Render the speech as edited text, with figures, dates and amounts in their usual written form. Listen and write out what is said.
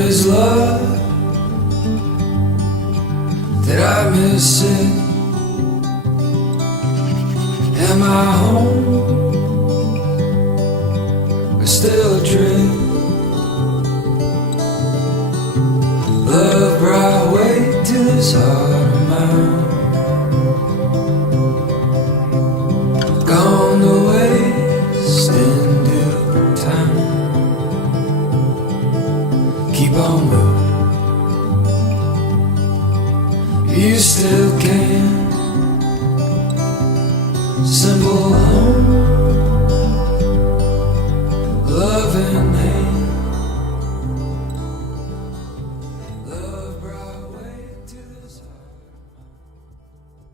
is love? Did I miss it? Am I home? Or still adrift? Love brought weight to this heart of mine. Gone to waste in due time. Keep on moving. You still can. Simple